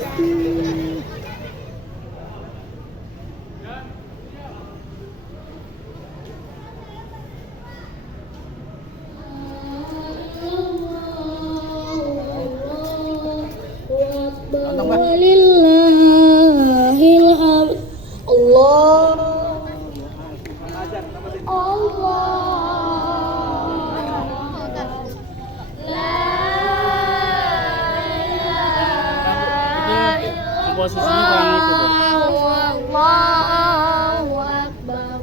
kasih. Walillahil hamd. Allah. Posisinya kurang itu tuh. Allahu Akbar.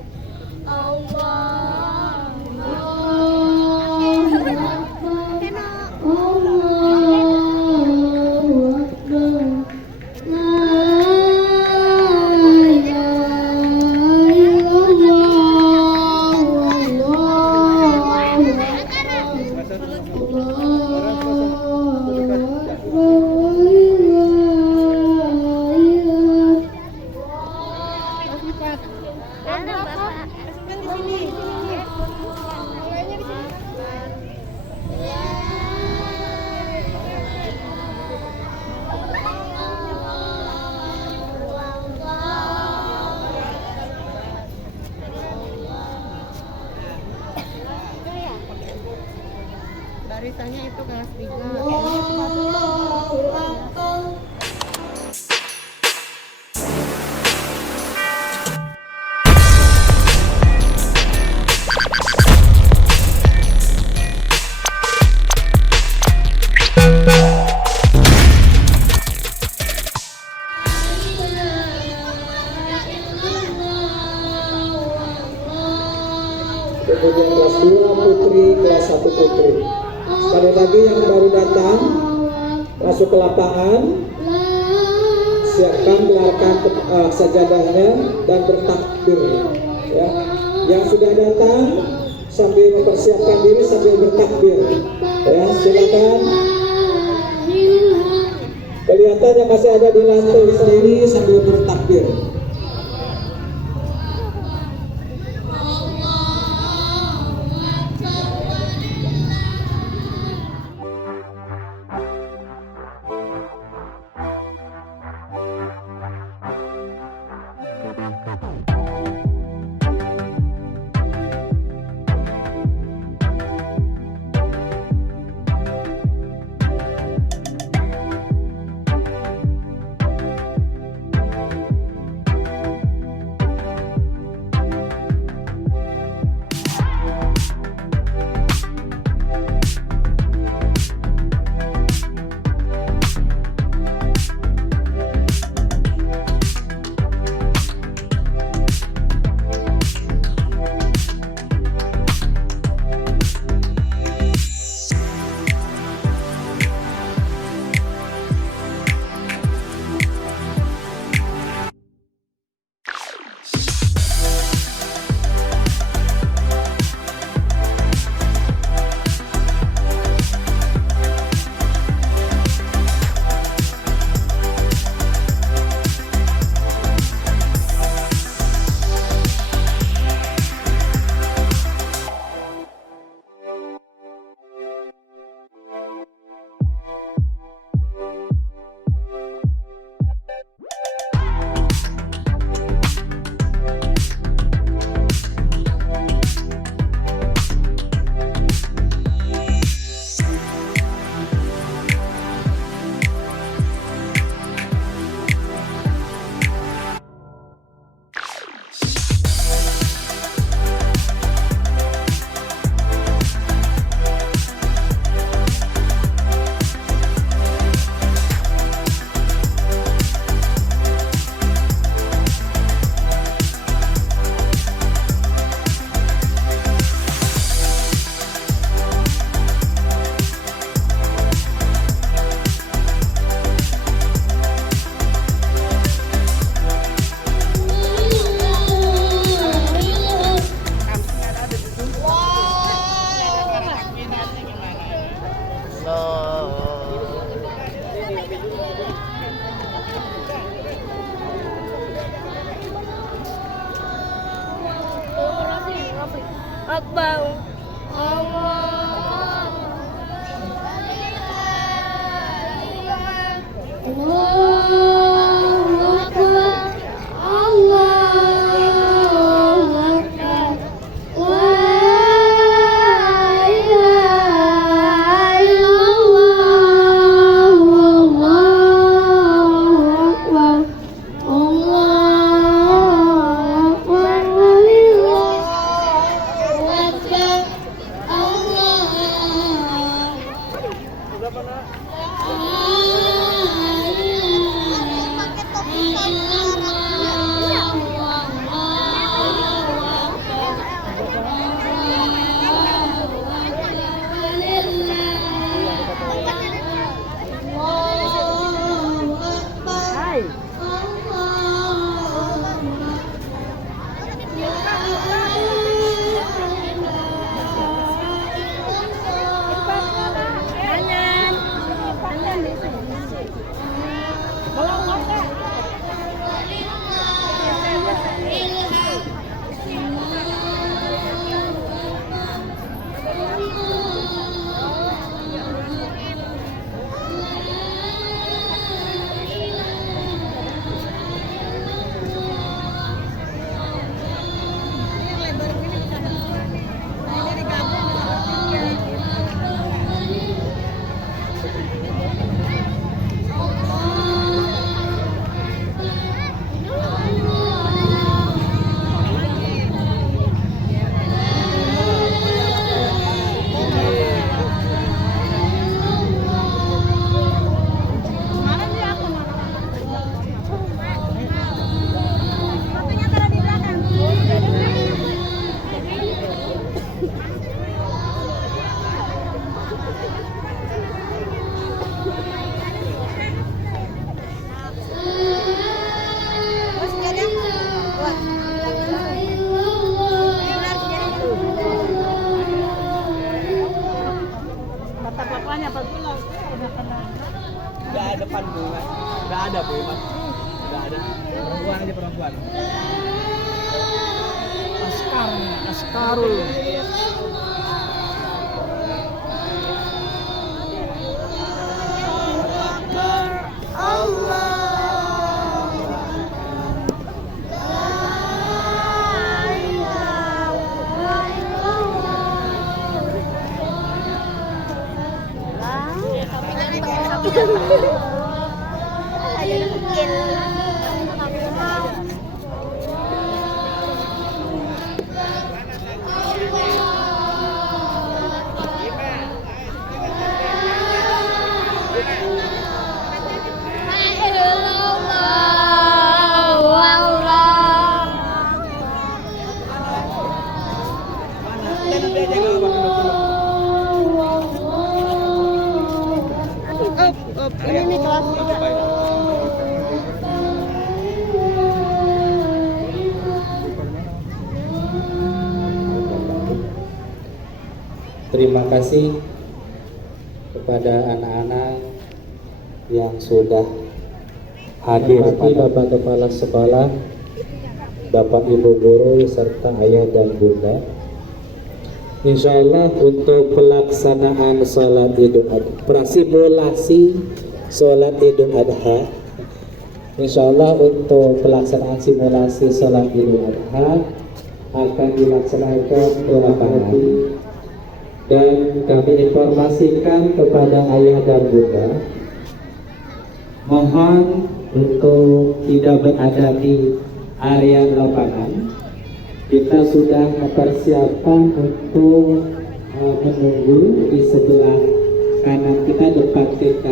Barisannya itu kelas 3. Kemudian kelas 2 putri, kelas 1 putri. Sekali lagi yang baru datang masuk ke lapangan, siapkan gelarkan sajadahnya dan bertakbir. Ya. Yang sudah datang sambil mempersiapkan diri sambil bertakbir. Ya, silakan. Kelihatannya masih ada di lantai sendiri sambil bertakbir. Akbar. Allah. Allah. depan Bu Iman. Udah ada Bu Iman. Udah ada. Perempuan aja perempuan. Askarul. Ini nih kelas 3. Terima kasih kepada anak-anak yang sudah hadir, Bapak Kepala Sekolah, Bapak Ibu Guru, serta Ayah dan Bunda. Insya Allah untuk pelaksanaan sholat Idul Adha, prasimulasi sholat Idul Adha, Insya Allah untuk pelaksanaan simulasi sholat Idul Adha akan dilaksanakan belakangan, dan kami informasikan kepada ayah dan bunda, mohon untuk tidak berada di area lapangan. Kita sudah mempersiapkan untuk menunggu di sebelah kanan kita, depan TK.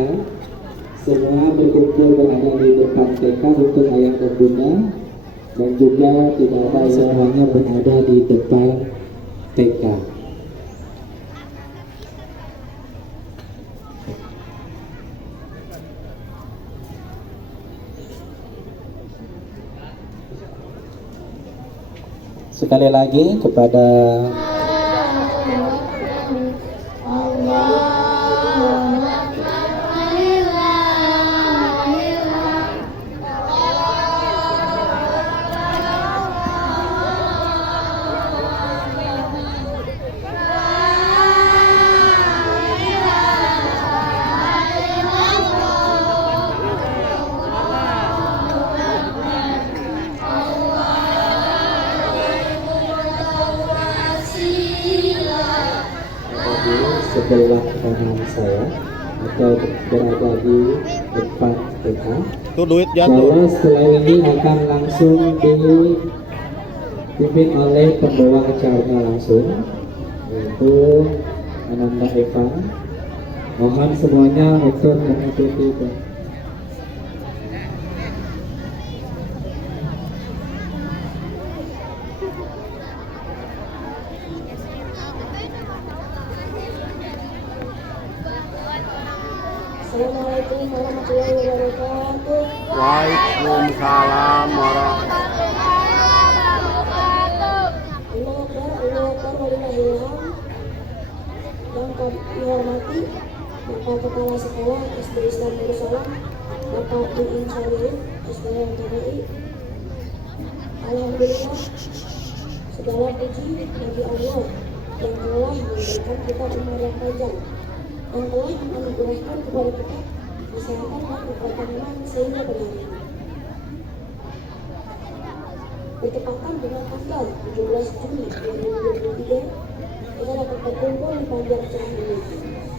Semua berkumpul berada di depan TK untuk ayah dan bunda, dan juga tidak ada semuanya berada di depan TK. Sekali lagi kepada sebelah kanan saya atau berada di depan TK. Tuh duit Saya setelah ini akan langsung dipimpin oleh pembawa acaranya langsung, yaitu Ananda Eva. Mohon semuanya untuk mengikuti. Assalamualaikum warahmatullahi wabarakatuh. Waalaikumsalam warahmatullahi Allah Akbar, walillahilham. Yang kami hormati Bapak Kepala Sekolah SD Islam Darussalam, Bapak Iin Solihin, SD MTDI. Alhamdulillah, segala puji bagi Allah yang telah memberikan kita umur yang panjang, yang telah menganugerahkan kepada kita kesehatan dan kekuatan iman sehingga berhari ini. Bertepatan dengan tanggal 17 Juni 2023, kita dapat berkumpul di panjang cerah ini.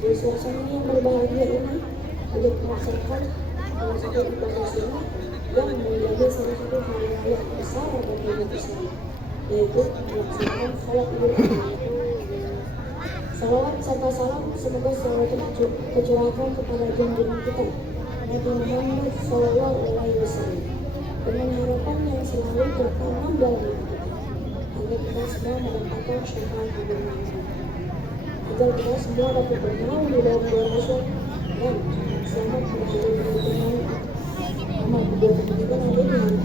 Di suasana yang berbahagia ini, untuk melaksanakan salah satu ibadah sunnah yang menjadi salah satu hari raya besar bagi umat Islam, yaitu melaksanakan salat Idul Adha. Salawat serta salam semoga selalu tercurahkan kepada junjungan kita Nabi Muhammad SAW, dengan harapan yang selalu tertanam dalam hati kita, agar kita semua mendapatkan syafaat Nabi Muhammad, agar kita semua dapat bernaung di dalam bulan Islam dan selamat berada di lingkungan amal perbuatan kita nanti di hari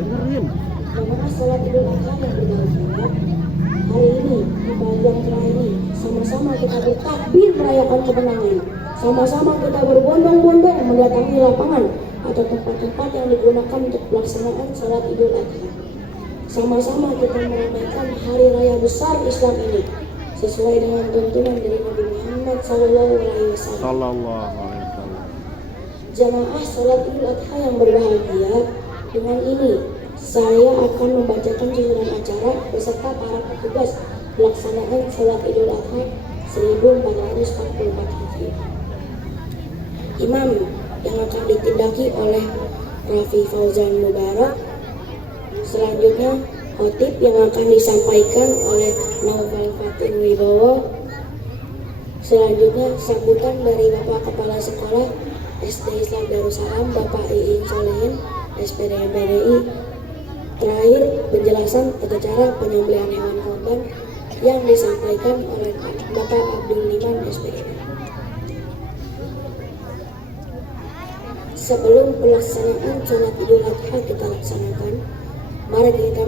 dengerin. Bagaimana sholat Idul Adha yang berbahagia hari ini, di panjang cerah ini, sama-sama kita bertakbir merayakan kemenangan. Sama-sama kita berbondong-bondong mendatangi lapangan atau tempat-tempat yang digunakan untuk pelaksanaan salat Idul Adha. Sama-sama kita meramaikan hari raya besar Islam ini sesuai dengan tuntunan dari Nabi Muhammad SAW. Jamaah salat Idul Adha yang berbahagia, dengan ini saya akan membacakan susunan acara beserta para petugas pelaksanaan salat Idul Adha 1444 Hijriah. Imam yang akan ditindaki oleh Raffi Fauzan Mubarak. Selanjutnya khotib yang akan disampaikan oleh Naufal Fatin Wibowo. Selanjutnya sambutan dari Bapak Kepala Sekolah SD Islam Darussalam Bapak Iin Solehin SPD MPDI. Terakhir penjelasan tata cara penyembelihan hewan kurban yang disampaikan oleh Bapak Abdul Liman SPD. Sebelum pelaksanaan sholat Idul Adha kita laksanakan, mari kita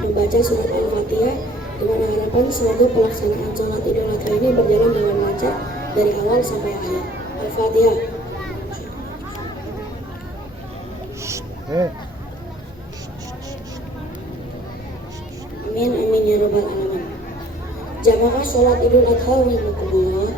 membaca surat Al-Fatihah dengan harapan semoga pelaksanaan sholat Idul Adha ini berjalan dengan lancar dari awal sampai akhir. Al-Fatihah. Amin amin ya rabbal alamin. Jamaah sholat Idul Adha rahimakumullah.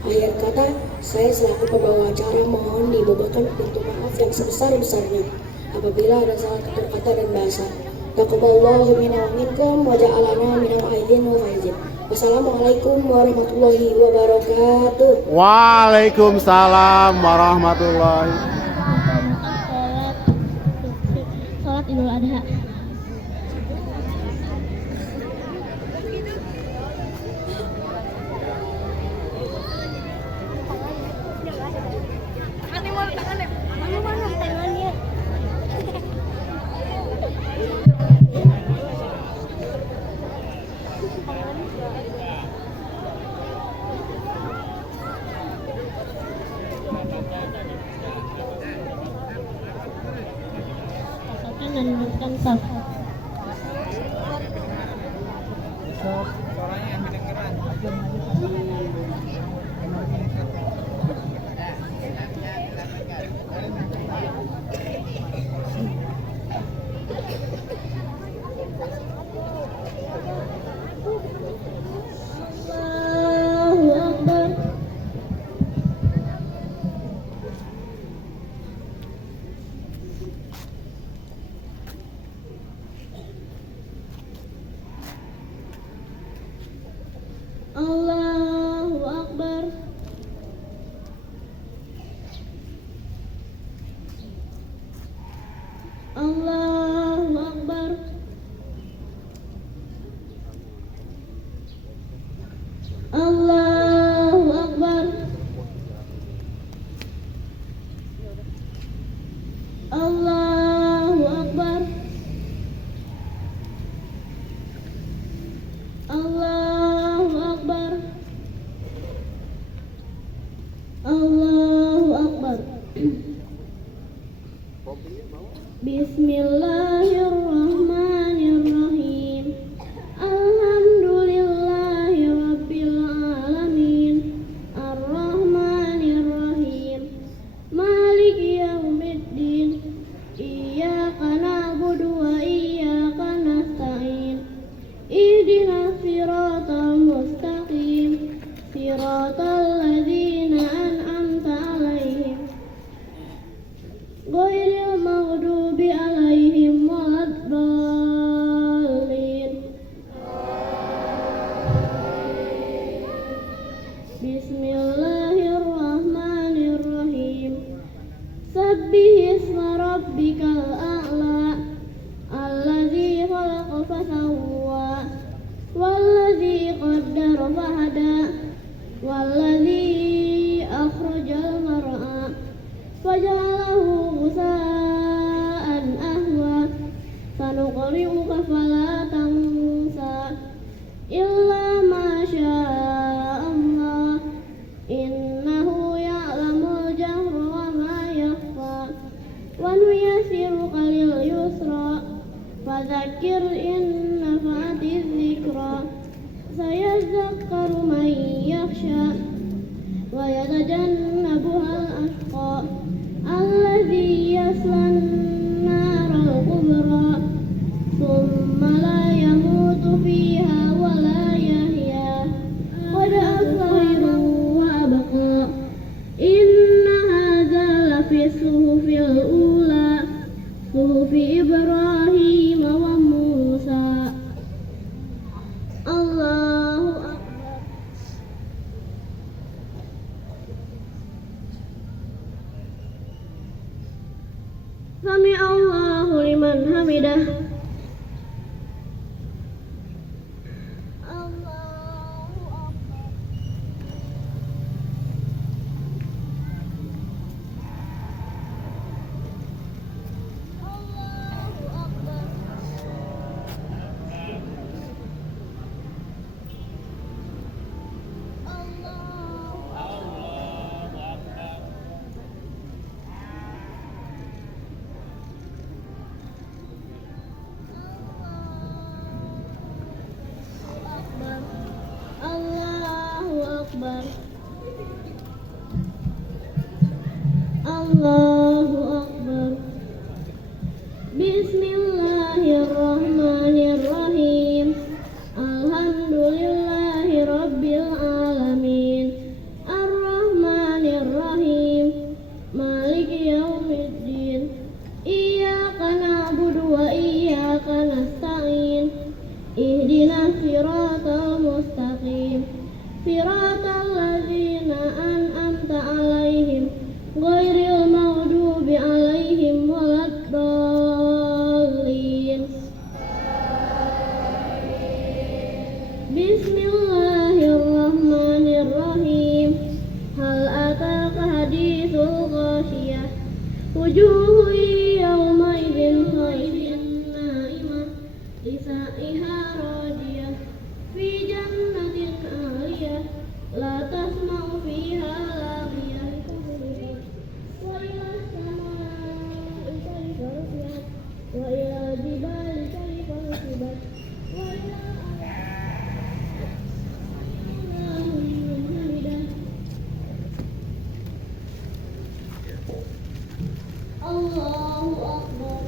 Akhir kata, saya selaku pembawa acara mohon dibawakan pintu maaf yang sebesar-besarnya apabila ada salah tutur kata dan bahasa. Taqabbalallahu minna wa minkum wa ja'alana minal aidin wa faizin. Wassalamualaikum warahmatullahi wabarakatuh. Waalaikumsalam warahmatullahi. Salat Idul Adha. Dan menentukan saf. Suaranya yang kedengeran. Allahu Akbar. Allahu Akbar. Allahu Akbar. Allahu Akbar. Allahu Akbar. Allahu Akbar. Allahu Akbar. Bismillahirrahmanirrahim. Alhamdulillahi rabbil alamin. Ar-Rahmanirrahim. Maliki yaumiddin. Iyyaka na'budu wa iyyaka nasta'in. Ihdinas siratal mustaqim. Siratal ladzina an'amta 'alaihim. Ghairil maghdubi 'alaihim waladdallin. Bismillahirrahmanirrahim. Sabbihisma rabbikal a'la. Alladzi khalaqa fasawwa. Walladzi qaddara fahada. Walladzi akhrajal mar'a faja'alahu ghusaan ahwa. Sanuqri'uka fala tansa illa ma syaa Allah. Innahu ya'lamul jahra wa ma yakhfa. Wa nuyassiruka lil yusra. Fadzakir in nafa'atiz dzikra. Sayadzakkaru man yakhsha wa yatajannabuha liman hamidah. Allahu Akbar. Allahu Akbar. Bismillahirrahmanirrahim. Alhamdulillahi Rabbil Alamin. Ar-Rahmanirrahim. Maliki yaumiddin. Iyyaka na'budu wa iyyaka nasta'in. Ihdinas siratal mustaqim. Siratal ladzina an'amta 'alaihim ghairil maghdubi 'alaihim waladdallin. Bismillahirrahmanirrahim. Hal ataka haditsul ghasyiyah. Wujuhun yawmaidin khairin na'imah lisa'iha radiyah fi jannatin 'aliyah la tasma'u fiha laghiyah wa ila samaa'i kayfa rufi'at wa ila jibali kayfa nusibat wa ila Allahu Akbar.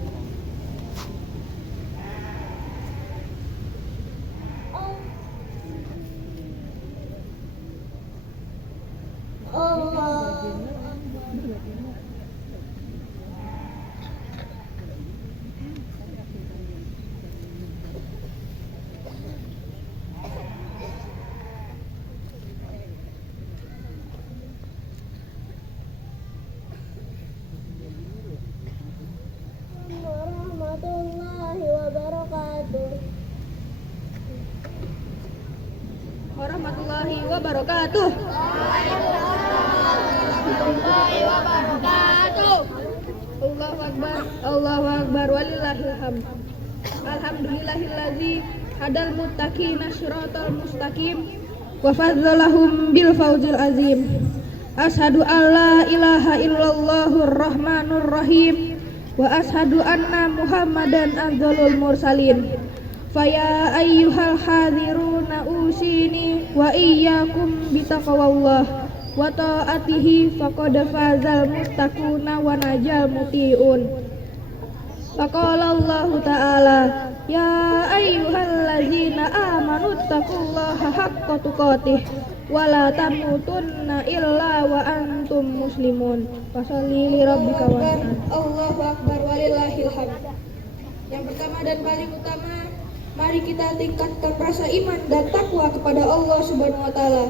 Warahmatullahi wabarakatuh. Warahmatullahi wabarakatuh. Allahu Akbar. Allahu Akbar walillahil hamd. Alhamdulillahilladzi hadal muttaqina syiratal mustaqim wa fadzalahum bil fawzil azim. Ashhadu an la ilaha illallahur rahmanur rahim wa ashhadu anna muhammadan afdhalul mursalin. Faya ayyuhal hadiruna usini wa iyyakum bitaqwallah wa ta'atihi faqad fazal muttaquna wa najal mutiun. Faqala Allah ta'ala ya ayyuhallazina amanu taqullaha haqqa tuqatih wa la tamutunna illa wa antum muslimun. Fasholli li rabbika wanhar. Allahu Akbar walillahil hamd. Yang pertama dan paling utama, mari kita tingkatkan rasa iman dan takwa kepada Allah Subhanahu wa taala,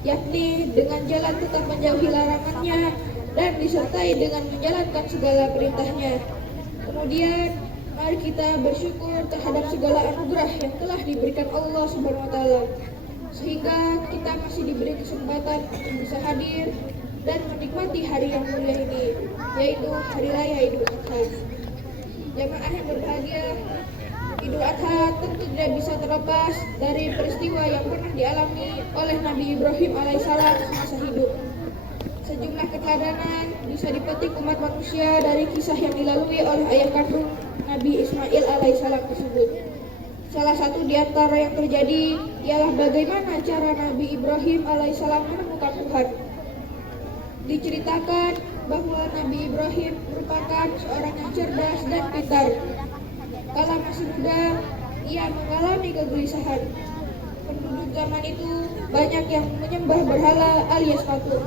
yakni dengan jalan tetap menjauhi larangannya dan disertai dengan menjalankan segala perintahnya. Kemudian mari kita bersyukur terhadap segala anugerah yang telah diberikan Allah Subhanahu wa taala, sehingga kita masih diberi kesempatan untuk bisa hadir dan menikmati hari yang mulia ini, yaitu Hari Raya Idul Adha. Jamaah yang berbahagia, Idul Adha tentu tidak bisa terlepas dari peristiwa yang pernah dialami oleh Nabi Ibrahim alaihissalam semasa hidup. Sejumlah keteladanan bisa dipetik umat manusia dari kisah yang dilalui oleh ayah kandung Nabi Ismail alaihissalam tersebut. Salah satu di antara yang terjadi ialah bagaimana cara Nabi Ibrahim alaihissalam menemukan Tuhan. Diceritakan bahwa Nabi Ibrahim merupakan seorang yang cerdas dan pintar. Kala masih muda, ia mengalami kegelisahan. Penduduk zaman itu banyak yang menyembah berhala alias patung,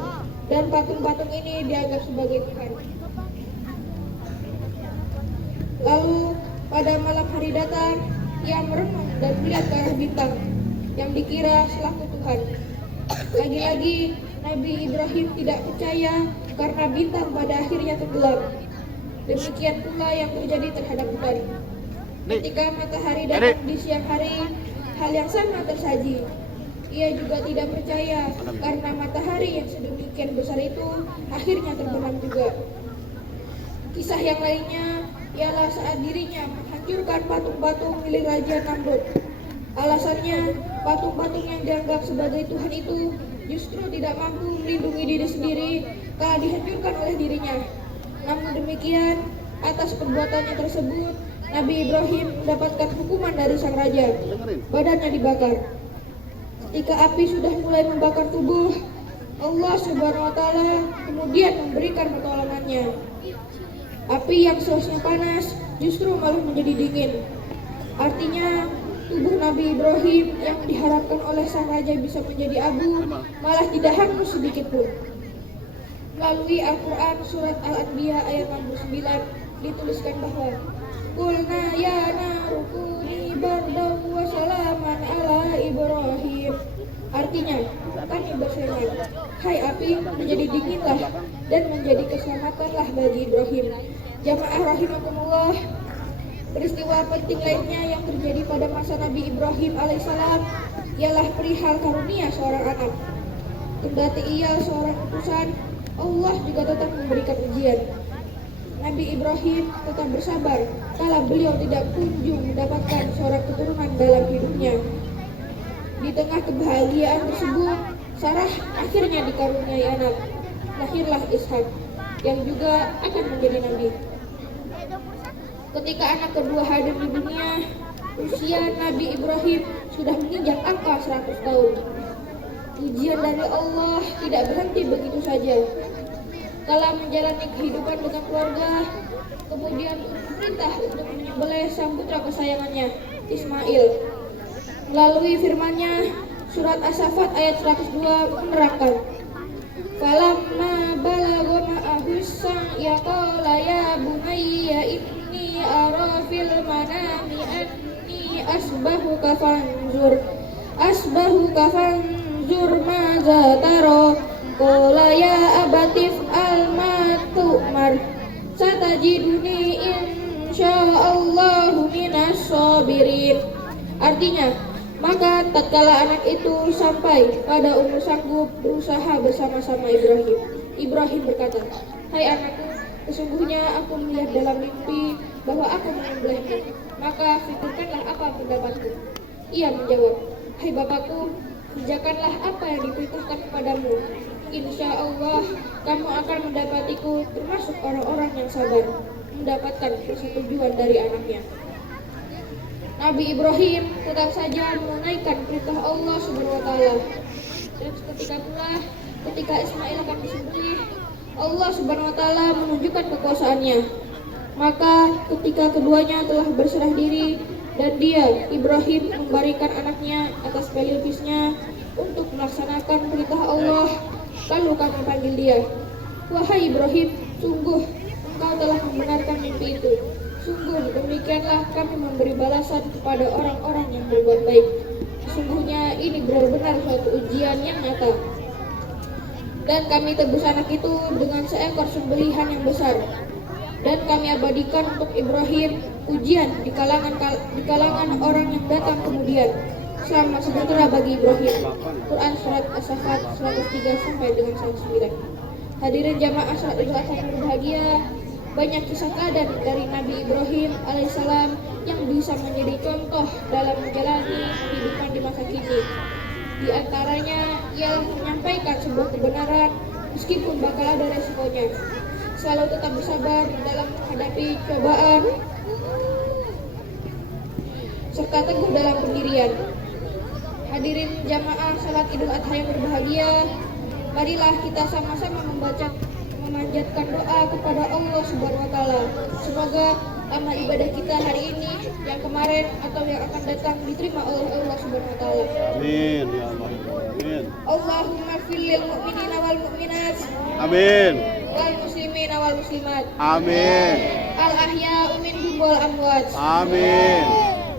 dan patung-patung ini dianggap sebagai Tuhan. Lalu pada malam hari datang, ia merenung dan melihat ke arah bintang yang dikira selaku Tuhan. Lagi-lagi Nabi Ibrahim tidak percaya karena bintang pada akhirnya tenggelam. Demikian pula yang terjadi terhadap bulan. Ketika matahari datang di siang hari, hal yang sama tersaji. Ia juga tidak percaya karena matahari yang sedemikian besar itu akhirnya terbenam juga. Kisah yang lainnya ialah saat dirinya menghancurkan patung-patung milik Raja Namrud. Alasannya, patung-patung yang dianggap sebagai Tuhan itu justru tidak mampu melindungi diri sendiri kalau dihancurkan oleh dirinya. Namun demikian, atas perbuatannya tersebut, Nabi Ibrahim mendapatkan hukuman dari sang raja. Badannya dibakar. Ketika api sudah mulai membakar tubuh, Allah Subhanahu wa Ta'ala kemudian memberikan pertolongannya. Api yang seharusnya panas justru malah menjadi dingin. Artinya, tubuh Nabi Ibrahim yang diharapkan oleh sang raja bisa menjadi abu malah tidak hangus sedikit pun. Melalui Al-Quran surat Al-Anbiya ayat 69 dituliskan bahwa Qulna ya naru kuni bardaw wa salaman ala Ibrahim. Artinya, kami berfirman, hai api, menjadi dinginlah dan menjadi keselamatanlah bagi Ibrahim. Jamaah rahimakumullah, peristiwa penting lainnya yang terjadi pada masa Nabi Ibrahim alaihissalam ialah perihal karunia seorang anak. Kendati ia seorang utusan, Allah juga tetap memberikan ujian. Nabi Ibrahim tetap bersabar kala beliau tidak kunjung mendapatkan seorang keturunan dalam hidupnya. Di tengah kebahagiaan tersebut, Sarah akhirnya dikaruniai anak. Lahirlah Ishak yang juga akan menjadi nabi. Ketika anak kedua hadir di dunia, usia Nabi Ibrahim sudah menginjak angka 100 tahun. Ujian dari Allah tidak berhenti begitu saja. Kala menjalani kehidupan dengan keluarga, kemudian perintah untuk menyembelih sang putra kesayangannya, Ismail. Melalui firman-Nya, surat As-Saffat ayat 102 menerangkan, Falamma balagha ma'ahu sa'ya qala ya bunayya inni ara fil manami anni asbahuka fanzur maza tara qala ya abatif al-ma tu'mar satajiduni insyaallahu minas sabirin. Artinya, maka tatkala anak itu sampai pada umur sanggup berusaha bersama-sama Ibrahim berkata, hai anakku, sesungguhnya aku melihat dalam mimpi bahwa aku menyembelihmu, maka fikirkanlah apa pendapatku. Ia menjawab, hai bapakku, kerjakanlah apa yang diperintahkan kepadamu. Insya Allah kamu akan mendapatiku termasuk orang-orang yang sabar, mendapatkan persetujuan dari anaknya. Nabi Ibrahim tetap saja menunaikan perintah Allah Subhanahu wa Ta'ala. Dan seketika pula ketika Ismail akan disembelih, Allah Subhanahu wa Ta'ala menunjukkan kekuasaannya. Maka ketika keduanya telah berserah diri dan dia, Ibrahim, memberikan anaknya atas pelipisnya untuk melaksanakan perintah Allah, lalu kami panggil dia, wahai Ibrahim, sungguh engkau telah membenarkan mimpi itu. Sungguh demikianlah kami memberi balasan kepada orang-orang yang berbuat baik. Sesungguhnya ini benar-benar suatu ujian yang nyata. Dan kami tebus anak itu dengan seekor sembelihan yang besar. Dan kami abadikan untuk Ibrahim ujian di kalangan orang yang datang kemudian. Selamat sejahtera bagi Ibrahim. Quran surat As-Saffat 103 sampai dengan 109. Hadirin jamaah salat Idul Adha yang berbahagia, banyak kisah teladan dari Nabi Ibrahim alaihissalam yang bisa menjadi contoh dalam menjalani kehidupan di masa kini. Di antaranya ialah menyampaikan sebuah kebenaran meskipun bakal ada resikonya. Selalu tetap bersabar dalam menghadapi cobaan, serta teguh dalam pendirian. Hadirin jamaah salat Idul Adha yang berbahagia, marilah kita sama-sama memanjatkan doa kepada Allah Subhanahu wa Ta'ala. Semoga amal ibadah kita hari ini, yang kemarin atau yang akan datang diterima oleh Allah Subhanahu wa Ta'ala. Amin ya Allah. Amin. Allahumma fil mu'minina wal mu'minat. Amin. Wal muslimina wal muslimat. Amin. Al ahya'u minhum wal amwat. Amin.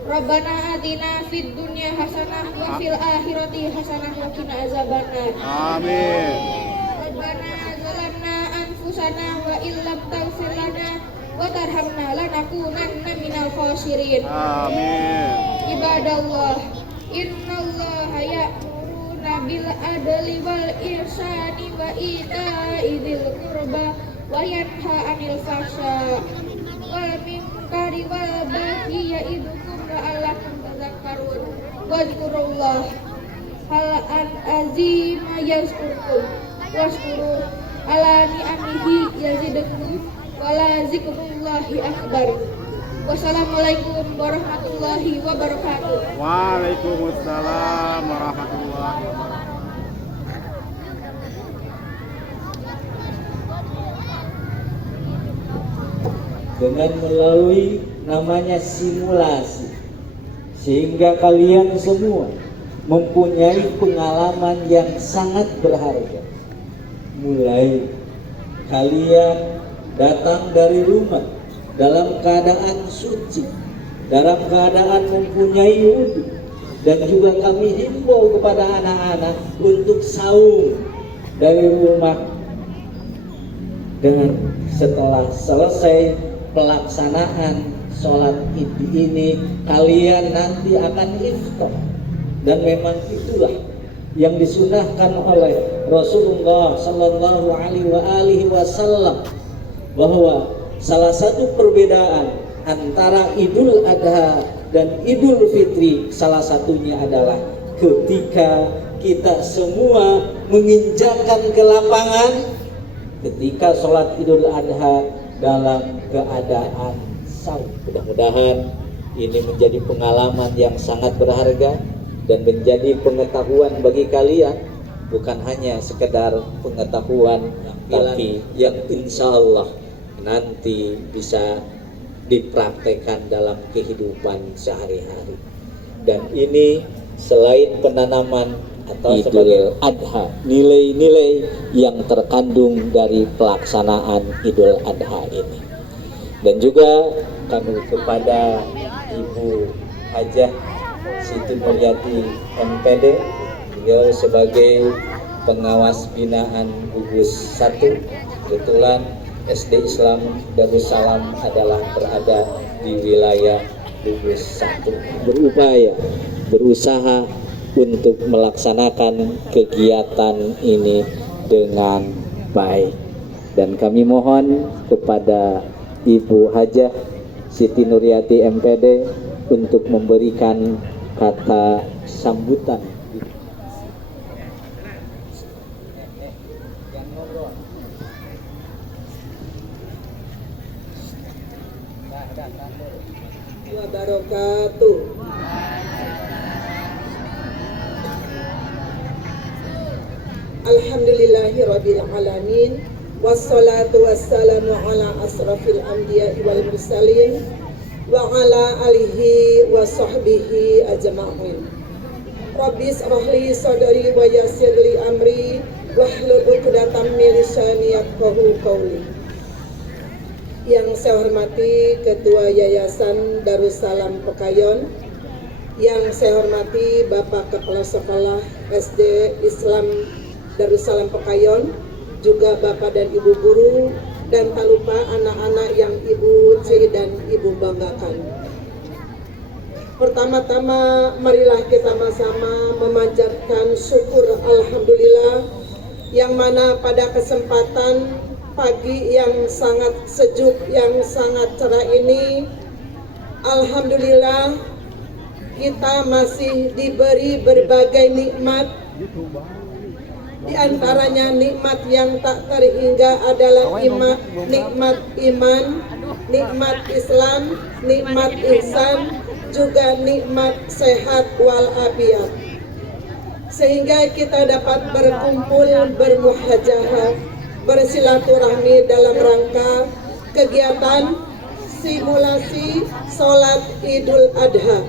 Rabbana atina fid dunya hasanah wa fil akhirati hasanah wa qina azabannar. Amin. Rabbana zalamna anfusana wa illam taghfir lana wa tarhamna lanakunanna minal khasirin. Amin. Ibadallah, innallaha ya'muruna bil adli wal ihsani wa ita'i dzil qurba wa yanha 'anil fahsya wal munkari wal baghi ya'idukum la'allakum tadhakkarun. Wadhkurullah hal an azima yazkurkum washkuru ala ni'amihi yazidukum wala zikrullahi akbar. Wassalamualaikum warahmatullahi wabarakatuh. Waalaikumsalam warahmatullahi wabarakatuh. Dengan melalui namanya simulasi, sehingga kalian semua mempunyai pengalaman yang sangat berharga. Mulai kalian datang dari rumah dalam keadaan suci, dalam keadaan mempunyai wudhu, dan juga kami himbau kepada anak-anak untuk saum dari rumah. Dan setelah selesai pelaksanaan sholat id ini, kalian nanti akan iftar. Dan memang itulah yang disunahkan oleh Rasulullah Sallallahu Alaihi Wasallam, bahwa salah satu perbedaan antara Idul Adha dan Idul Fitri salah satunya adalah ketika kita semua menginjakkan ke lapangan ketika sholat Idul Adha dalam keadaan saum. Mudah-mudahan ini menjadi pengalaman yang sangat berharga dan menjadi pengetahuan bagi kalian, bukan hanya sekedar pengetahuan, tapi yang insya Allah nanti bisa dipraktekkan dalam kehidupan sehari-hari. Dan ini selain penanaman atau Idul Adha, nilai-nilai yang terkandung dari pelaksanaan Idul Adha ini. Dan juga kami kepada Ibu Hajah Siti Nuryati MPD, beliau sebagai pengawas binaan gugus 1. Kebetulan SD Islam Darussalam adalah berada di wilayah gugus 1. Berupaya, berusaha untuk melaksanakan kegiatan ini dengan baik. Dan kami mohon kepada Ibu Hajah Siti Nuryati MPD untuk memberikan kata sambutan. Wabarakatuh. Alhamdulillahirabbil alamin, wassalatu wassalamu ala asrafil anbiya'i wal mursalin wa ala alihi wa sahbihi ajma'in. Rabbi israh li sadri wa yassir li amri wahlul 'uqdatam min lisani yafqahu qawli. Yang saya hormati Ketua Yayasan Darussalam Pekayon, yang saya hormati Bapak Kepala Sekolah SD Islam Darussalam Pekayon, juga Bapak dan Ibu guru, dan tak lupa anak-anak yang Ibu cintai dan Ibu banggakan. Pertama-tama marilah kita sama-sama memanjatkan syukur Alhamdulillah, yang mana pada kesempatan pagi yang sangat sejuk, yang sangat cerah ini, Alhamdulillah kita masih diberi berbagai nikmat. Di antaranya nikmat yang tak terhingga adalah nikmat iman, nikmat Islam, nikmat ihsan, juga nikmat sehat walafiat. Sehingga kita dapat berkumpul, bermuhajahah, bersilaturahmi dalam rangka kegiatan simulasi sholat Idul Adha.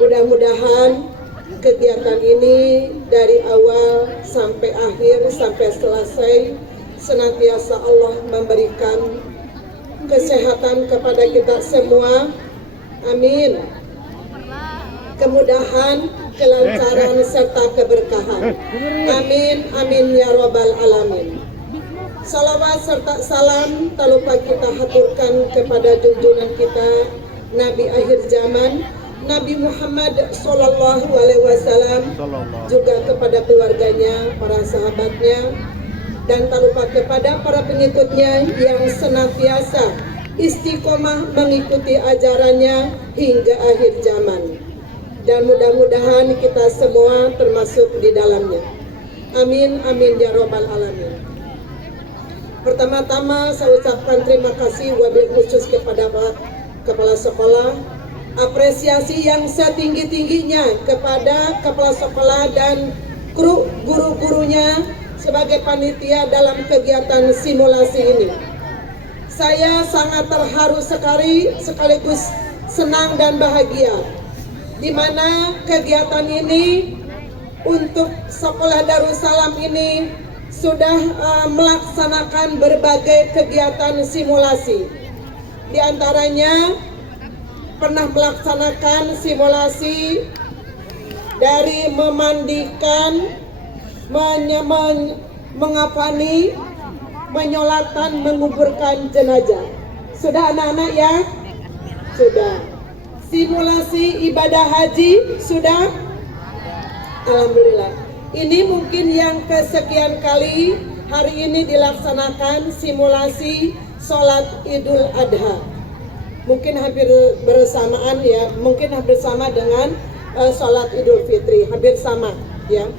Mudah-mudahan kegiatan ini dari awal sampai akhir, sampai selesai, senantiasa Allah memberikan kesehatan kepada kita semua. Amin. Kemudahan, kelancaran serta keberkahan. Amin, amin ya robbal alamin. Salawat serta salam tak lupa kita haturkan kepada junjungan kita Nabi akhir zaman, Nabi Muhammad Sallallahu Alaihi Wasallam, juga kepada keluarganya, para sahabatnya, dan tak lupa kepada para pengikutnya yang senantiasa istiqomah mengikuti ajarannya hingga akhir zaman. Dan mudah-mudahan kita semua termasuk di dalamnya. Amin, amin ya robbal alamin. Pertama-tama saya ucapkan terima kasih wabil khusus kepada Pak Kepala Sekolah, apresiasi yang setinggi-tingginya kepada Kepala Sekolah dan kru guru-gurunya sebagai panitia dalam kegiatan simulasi ini. Saya sangat terharu sekali sekaligus senang dan bahagia di mana kegiatan ini untuk Sekolah Darussalam ini sudah melaksanakan berbagai kegiatan simulasi. Di antaranya pernah melaksanakan simulasi dari memandikan, mengapani, menyolatkan, menguburkan jenazah. Sudah anak-anak ya? Sudah. Simulasi ibadah haji sudah? Alhamdulillah. Ini mungkin yang kesekian kali hari ini dilaksanakan simulasi sholat Idul Adha. Mungkin hampir bersamaan ya, mungkin hampir sama dengan sholat Idul Fitri, hampir sama ya.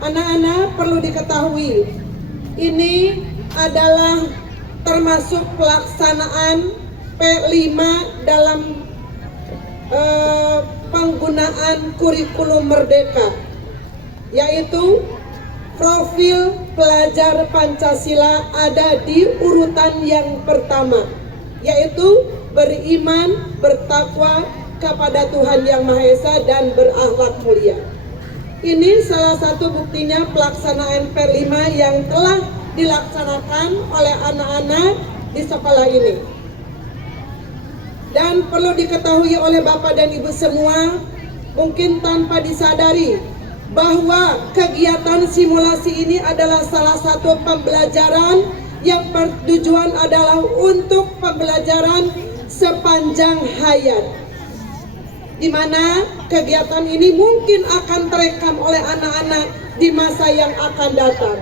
Anak-anak perlu diketahui, ini adalah termasuk pelaksanaan P5 dalam penggunaan kurikulum Merdeka, yaitu profil pelajar Pancasila ada di urutan yang pertama, yaitu beriman, bertakwa kepada Tuhan Yang Maha Esa dan berakhlak mulia. Ini salah satu buktinya pelaksanaan P5 yang telah dilaksanakan oleh anak-anak di sekolah ini. Dan perlu diketahui oleh Bapak dan Ibu semua, mungkin tanpa disadari, bahwa kegiatan simulasi ini adalah salah satu pembelajaran yang bertujuan adalah untuk pembelajaran sepanjang hayat, di mana kegiatan ini mungkin akan terekam oleh anak-anak di masa yang akan datang.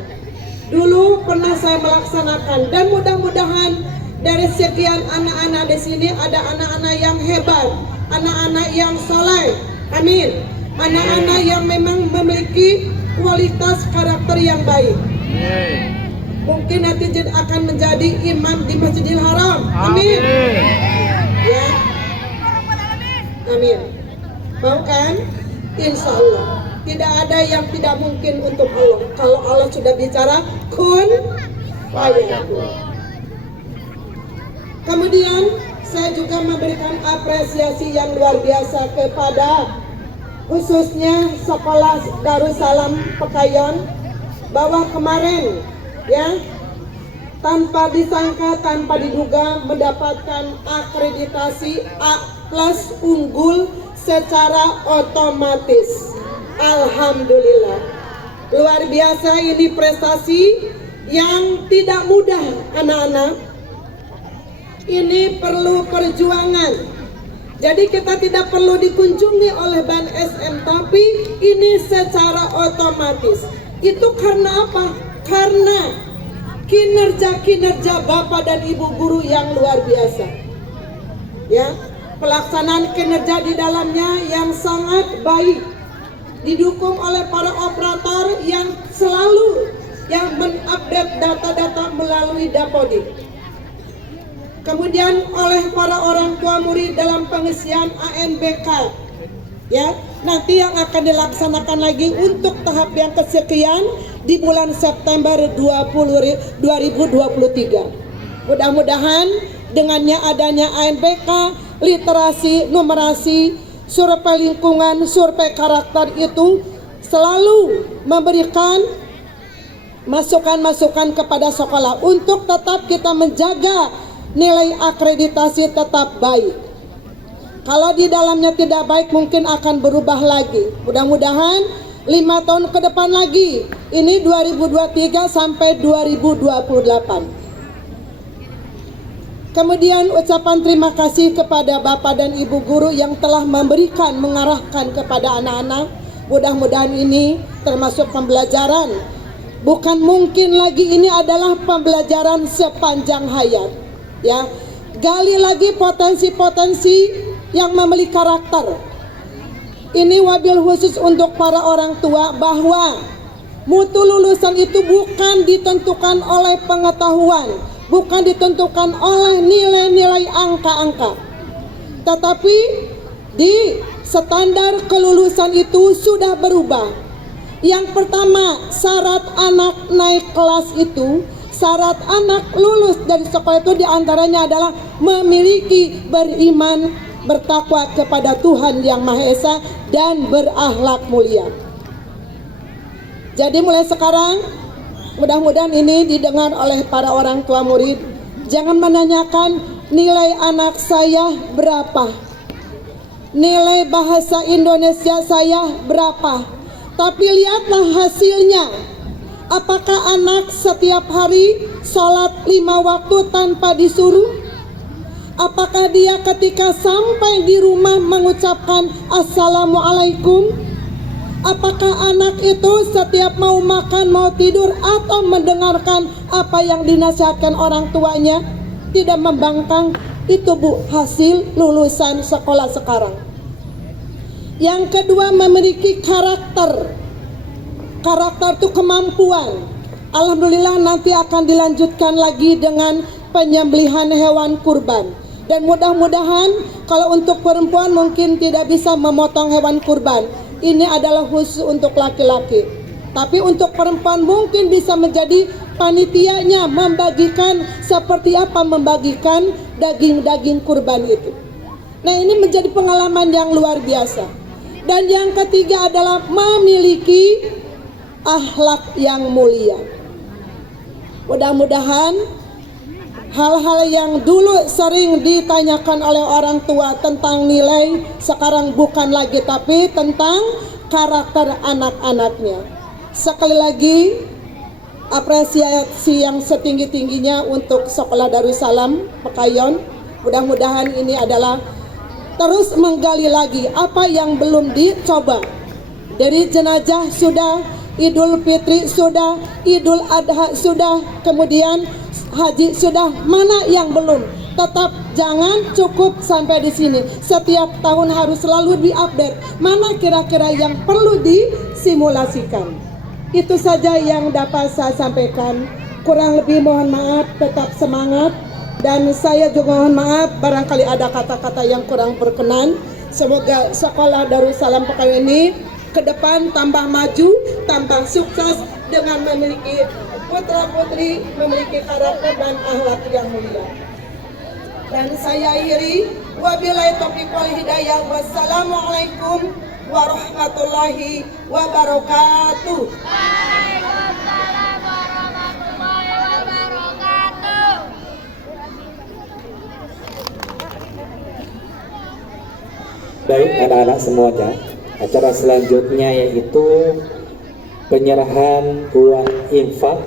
Dulu pernah saya melaksanakan, dan mudah-mudahan dari sekian anak-anak di sini ada anak-anak yang hebat, anak-anak yang soleh, amin. Anak-anak yang memang memiliki kualitas karakter yang baik. Mungkin nanti akan menjadi imam di Masjidil Haram. Amin. Ya. Amin. Mau kan? Insya Allah. Tidak ada yang tidak mungkin untuk Allah. Kalau Allah sudah bicara, kun fayakun. Kemudian saya juga memberikan apresiasi yang luar biasa kepada khususnya Sekolah Darussalam Pekayon, bahwa kemarin ya tanpa disangka, tanpa diduga mendapatkan akreditasi A+ unggul secara otomatis. Alhamdulillah. Luar biasa, ini prestasi yang tidak mudah anak-anak. Ini perlu perjuangan. Jadi kita tidak perlu dikunjungi oleh Ban SM, tapi ini secara otomatis. Itu karena apa? Karena kinerja Bapak dan Ibu guru yang luar biasa. Ya, pelaksanaan kinerja di dalamnya yang sangat baik. Didukung oleh para operator yang selalu yang mengupdate data-data melalui Dapodik. Kemudian oleh para orang tua murid dalam pengisian ANBK, ya, nanti yang akan dilaksanakan lagi untuk tahap yang kesekian di bulan September 2023. Mudah-mudahan dengannya adanya ANBK, literasi, numerasi, survei lingkungan, survei karakter itu selalu memberikan masukan-masukan kepada sekolah untuk tetap kita menjaga nilai akreditasi tetap baik. Kalau di dalamnya tidak baik mungkin akan berubah lagi. Mudah-mudahan 5 tahun ke depan lagi, ini 2023 sampai 2028. Kemudian ucapan terima kasih kepada Bapak dan Ibu guru yang telah memberikan, mengarahkan kepada anak-anak. Mudah-mudahan ini termasuk pembelajaran. Bukan mungkin lagi ini adalah pembelajaran sepanjang hayat. Ya, gali lagi potensi-potensi yang memiliki karakter. Ini wabil khusus untuk para orang tua bahwa mutu lulusan itu bukan ditentukan oleh pengetahuan, bukan ditentukan oleh nilai-nilai angka-angka, tetapi di standar kelulusan itu sudah berubah. Yang pertama, syarat anak naik kelas itu, syarat anak lulus dari sekolah itu diantaranya adalah memiliki beriman, bertakwa kepada Tuhan Yang Maha Esa dan berakhlak mulia. Jadi mulai sekarang, mudah-mudahan ini didengar oleh para orang tua murid. Jangan menanyakan nilai anak saya berapa, nilai bahasa Indonesia saya berapa, tapi lihatlah hasilnya. Apakah anak setiap hari sholat 5 waktu tanpa disuruh? Apakah dia ketika sampai di rumah mengucapkan Assalamualaikum? Apakah anak itu setiap mau makan, mau tidur, atau mendengarkan apa yang dinasihatkan orang tuanya? Tidak membangkang. Itu Bu, hasil lulusan sekolah sekarang. Yang kedua, memiliki karakter. Karakter itu kemampuan. Alhamdulillah nanti akan dilanjutkan lagi dengan penyembelihan hewan kurban. Dan mudah-mudahan kalau untuk perempuan mungkin tidak bisa memotong hewan kurban. Ini adalah khusus untuk laki-laki. Tapi untuk perempuan mungkin bisa menjadi panitianya, membagikan seperti apa membagikan daging-daging kurban itu. Nah, ini menjadi pengalaman yang luar biasa. Dan yang ketiga adalah memiliki akhlak yang mulia. Mudah-mudahan hal-hal yang dulu sering ditanyakan oleh orang tua tentang nilai, sekarang bukan lagi, tapi tentang karakter anak-anaknya. Sekali lagi, apresiasi yang setinggi-tingginya untuk Sekolah Darussalam Pekayon. Mudah-mudahan ini adalah terus menggali lagi apa yang belum dicoba. Dari jenazah sudah, Idul Fitri sudah, Idul Adha sudah, kemudian haji sudah, mana yang belum? Tetap jangan cukup sampai di sini. Setiap tahun harus selalu diupdate. Mana kira-kira yang perlu disimulasikan? Itu saja yang dapat saya sampaikan. Kurang lebih mohon maaf, tetap semangat. Dan saya juga mohon maaf barangkali ada kata-kata yang kurang berkenan. Semoga Sekolah Darussalam Pekayon ini ke depan tambah maju, tambah sukses dengan memiliki putra-putri, memiliki karakter dan akhlak yang mulia. Dan saya akhiri, wabillahi taufiq wal hidayah. Wassalamualaikum warahmatullahi wabarakatuh. Baik anak-anak semuanya, acara selanjutnya yaitu penyerahan uang infak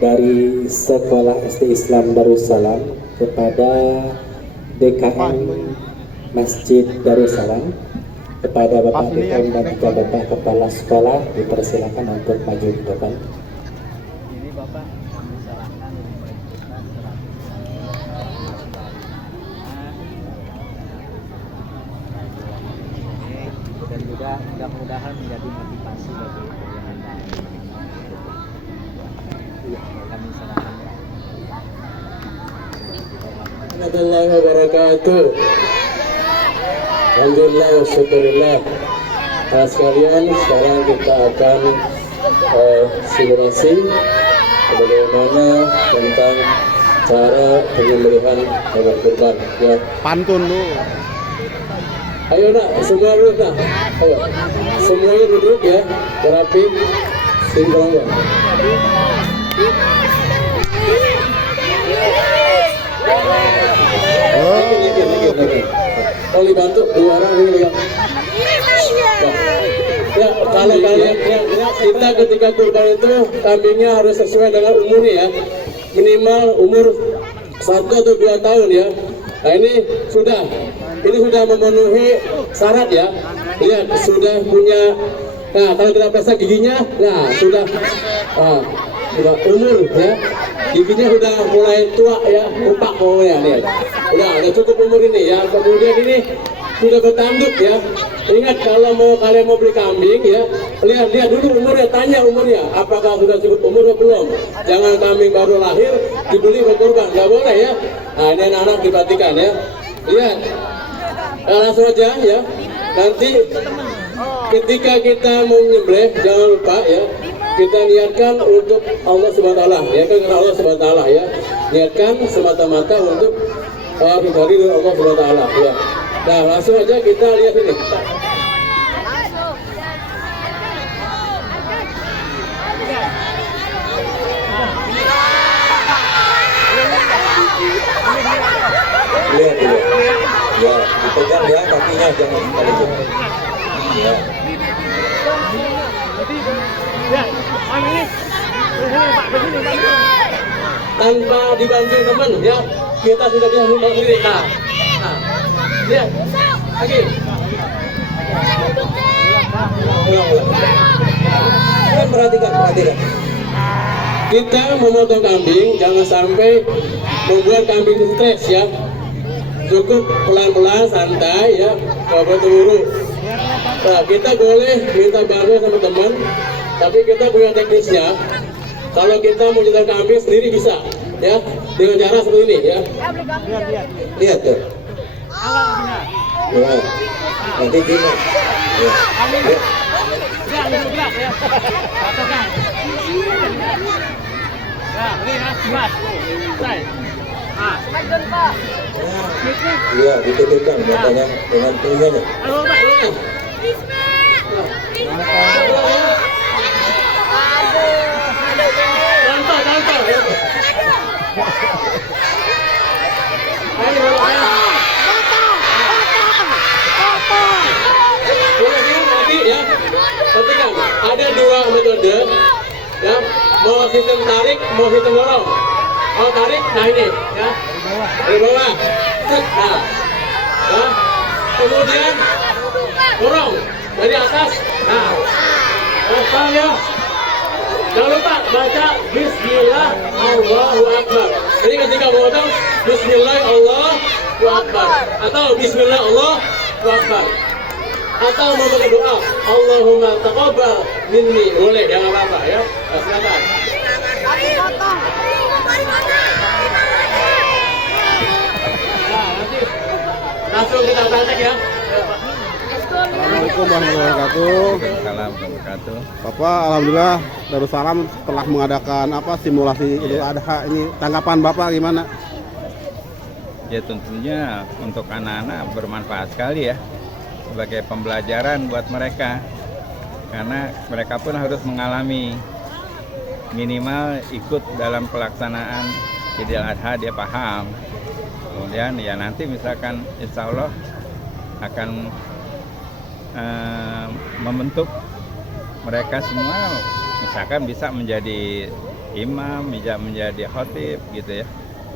dari Sekolah SD Islam Darussalam kepada DKM Masjid Darussalam. Kepada Bapak DKM dan juga Bapak Kepala Sekolah dipersilakan untuk maju ke depan. Ini Bapak diserahkan dan juga mudah-mudahan menjadi motivasi bagi Anda. Kami serahkan. Warahmatullahi wabarakatuh. Alhamdulillah wa syukurillah. Sekalian, sekarang kita akan simulasi bagaimana tentang cara penyembelihan hewan kurban. Ya. Pantun lu. Ayo nak, semua duduk nak. Ayo, semuanya duduk ya, berapi, simbol ya. Lagi. Kalau dibantu dua orang ini lihat. Ya, kalau kalian kita ketika kurban itu kambingnya harus sesuai dengan umurnya ya, minimal umur 1 atau 2 tahun ya. Nah ini sudah memenuhi syarat ya. Lihat sudah punya. Nah kalau kita periksa giginya, nah sudah umur ya. Giginya sudah mulai tua ya, rupak pokoknya nih. Udah cukup umur ini ya. Kemudian ini sudah bertanduk ya. Ingat kalau kalian mau beli kambing ya, lihat dulu umurnya, tanya umurnya, apakah sudah cukup umur atau belum. Jangan kambing baru lahir dibeli buat kurban, nggak boleh ya. Nah ini anak-anak diperhatikan ya. Lihat, langsung aja ya. Nanti ketika kita mau menyembelih, jangan lupa ya, kita niatkan untuk Allah SWT ya, kan Allah SWT ya. Niatkan semata-mata untuk pribadi dari Allah SWT ya. Nah langsung aja kita lihat ini. Lihat ya, dipegang ya kakinya, jangan ditarik ya. Tanpa dibantuin teman ya, kita sudah bisa membantu diri. Nah, lihat lagi. Ulang. Perhatikan. Kita memotong kambing jangan sampai membuat kambing stres ya. Cukup pelan-pelan, santai ya, nggak buru-buru. Nah, kita boleh minta bantuan sama teman, tapi kita punya teknisnya. Kalau kita mau nyetel kambing sendiri bisa ya, dengan cara seperti ini ya. Lihat tuh. Ya, nanti gini. Iya, ditutupkan matanya dengan telinganya. Ada 2 metode ya, mau sistem tarik, mau sistem dorong. Kalau tarik, nah ini ya, dari bawah, nah, ya. Kemudian dorong dari atas, nah, pelan ya. Jangan lupa baca Bismillah Allahu Akbar. Jadi ketika memotong Bismillah Allahu Akbar atau Bismillah Allahu Akbar. Atau mau berdoa Allahumma taqabbal minni, boleh ya, nggak apa-apa ya. Silakan. Nah, nanti langsung kita praktek ya. Assalamualaikum warahmatullahi wabarakatuh. Assalamualaikum. Bapak, alhamdulillah Darussalam telah mengadakan simulasi Idul Adha ini. Tanggapan Bapak gimana? Ya tentunya untuk anak-anak bermanfaat sekali ya, sebagai pembelajaran buat mereka, karena mereka pun harus mengalami, minimal ikut dalam pelaksanaan Idul Adha, dia paham. Kemudian ya nanti misalkan insya Allah akan membentuk mereka semua, misalkan bisa menjadi imam, bisa menjadi khotib gitu ya.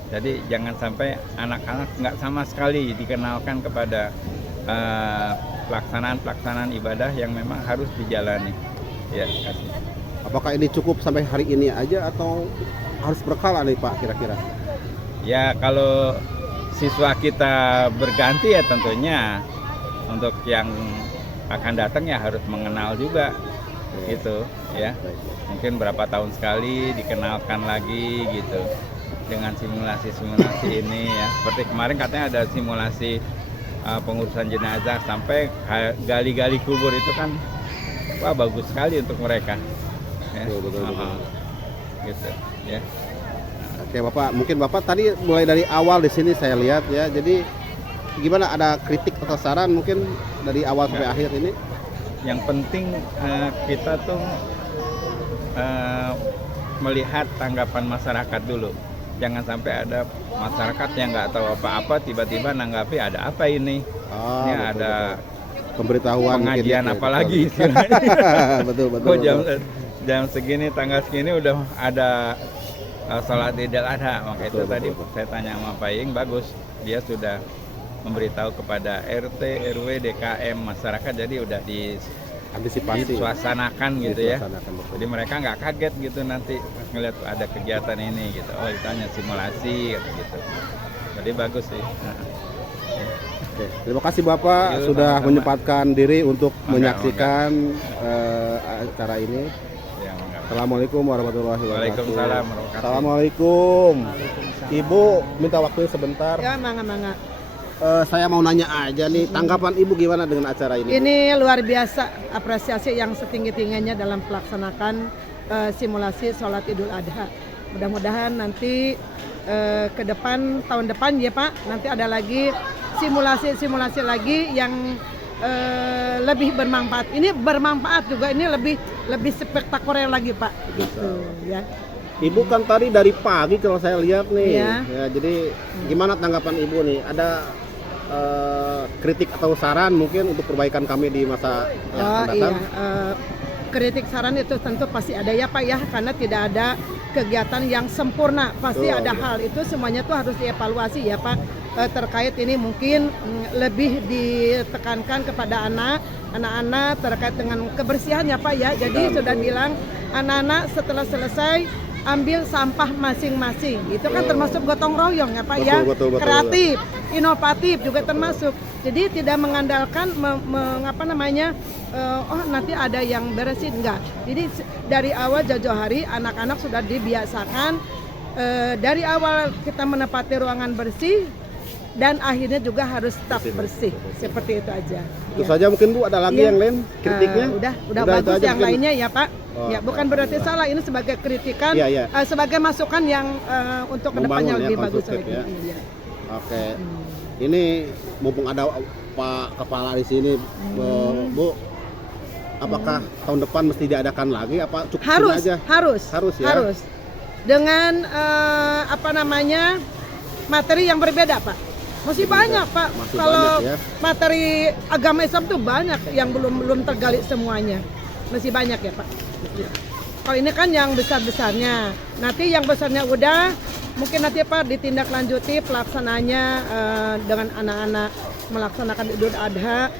Jadi jangan sampai anak-anak nggak sama sekali dikenalkan kepada pelaksanaan ibadah yang memang harus dijalani. Ya, kasih. Apakah ini cukup sampai hari ini aja atau harus berkala nih Pak kira-kira? Ya kalau siswa kita berganti ya tentunya untuk yang akan datang ya harus mengenal juga gitu ya. Mungkin berapa tahun sekali dikenalkan lagi gitu dengan simulasi ini ya. Seperti kemarin katanya ada simulasi pengurusan jenazah sampai gali-gali kubur, itu kan wah bagus sekali untuk mereka ya. Betul. Gitu ya. Oke Bapak, mungkin Bapak tadi mulai dari awal di sini saya lihat ya, jadi gimana, ada kritik atau saran mungkin dari awal sampai akhir ini? Yang penting kita tuh melihat tanggapan masyarakat dulu. Jangan sampai ada masyarakat yang nggak tahu apa-apa tiba-tiba nanggapi ada apa ini. Ini betul, ada pemberitahuan pengajian mungkin, apalagi istilahnya. betul. Kok jam segini tanggal segini udah ada sholat Idul Adha. Maka itu tadi saya tanya sama Pak Ing, bagus dia sudah memberitahu kepada RT, RW, DKM, masyarakat, jadi udah antisipasi suasanakan gitu ya. Betul. Jadi mereka nggak kaget gitu nanti ngeliat ada kegiatan ini gitu. Oh ditanya simulasi gitu. Jadi bagus sih. Oke, terima kasih Bapak Yuk, sudah sama-sama. menyempatkan diri untuk Mangga, menyaksikan acara ini. Ya, mangga. Assalamualaikum warahmatullahi wabarakatuh. Waalaikumsalam warahmatullahi Assalamualaikum. Ibu minta waktunya sebentar. Ya, mangga. Saya mau nanya aja nih, tanggapan Ibu gimana dengan acara ini? Ini luar biasa, apresiasi yang setinggi-tingginya dalam pelaksanakan simulasi sholat Idul Adha. Mudah-mudahan nanti ke depan, tahun depan ya Pak, nanti ada lagi simulasi lagi yang lebih bermanfaat. Ini bermanfaat juga, ini lebih spektakuler lagi Pak. Gitu ya. Ibu kan tadi dari pagi kalau saya lihat nih, Iya. ya, jadi gimana tanggapan Ibu nih? Ada kritik atau saran mungkin untuk perbaikan kami di masa yang akan datang? Kritik saran itu tentu pasti ada ya Pak ya, karena tidak ada kegiatan yang sempurna, pasti ada hal itu semuanya tuh harus dievaluasi ya Pak. Terkait ini mungkin lebih ditekankan kepada anak-anak terkait dengan kebersihan ya Pak ya. Jadi sudah bilang anak-anak setelah selesai ambil sampah masing-masing. Itu kan termasuk gotong royong ya Pak ya. Betul. Kreatif, inovatif juga termasuk. Jadi tidak mengandalkan nanti ada yang beresin, enggak. Jadi dari awal jauh-jauh hari anak-anak sudah dibiasakan dari awal kita menempati ruangan bersih dan akhirnya juga harus tetap bersih. Seperti itu aja. Itu saja mungkin Bu, ada lagi yang lain kritiknya? Udah bagus yang lainnya ya Pak. Ya, bukan berarti salah, ini sebagai kritikan, sebagai masukan yang untuk kedepannya lebih bagus lagi. Ya. Oke. Ini mumpung ada Pak Kepala di sini, Bu, apakah tahun depan mesti diadakan lagi? Apa cukup aja? Harus ya. Harus. Dengan materi yang berbeda Pak. Masih banyak Pak. Kalau banyak, ya. materi agama Islam tuh banyak yang belum tergali semuanya. Masih banyak ya Pak. Kalau ini kan yang besar-besarnya. Nanti yang besarnya udah, mungkin nanti Pak ditindaklanjuti pelaksananya dengan anak-anak melaksanakan Idul Adha.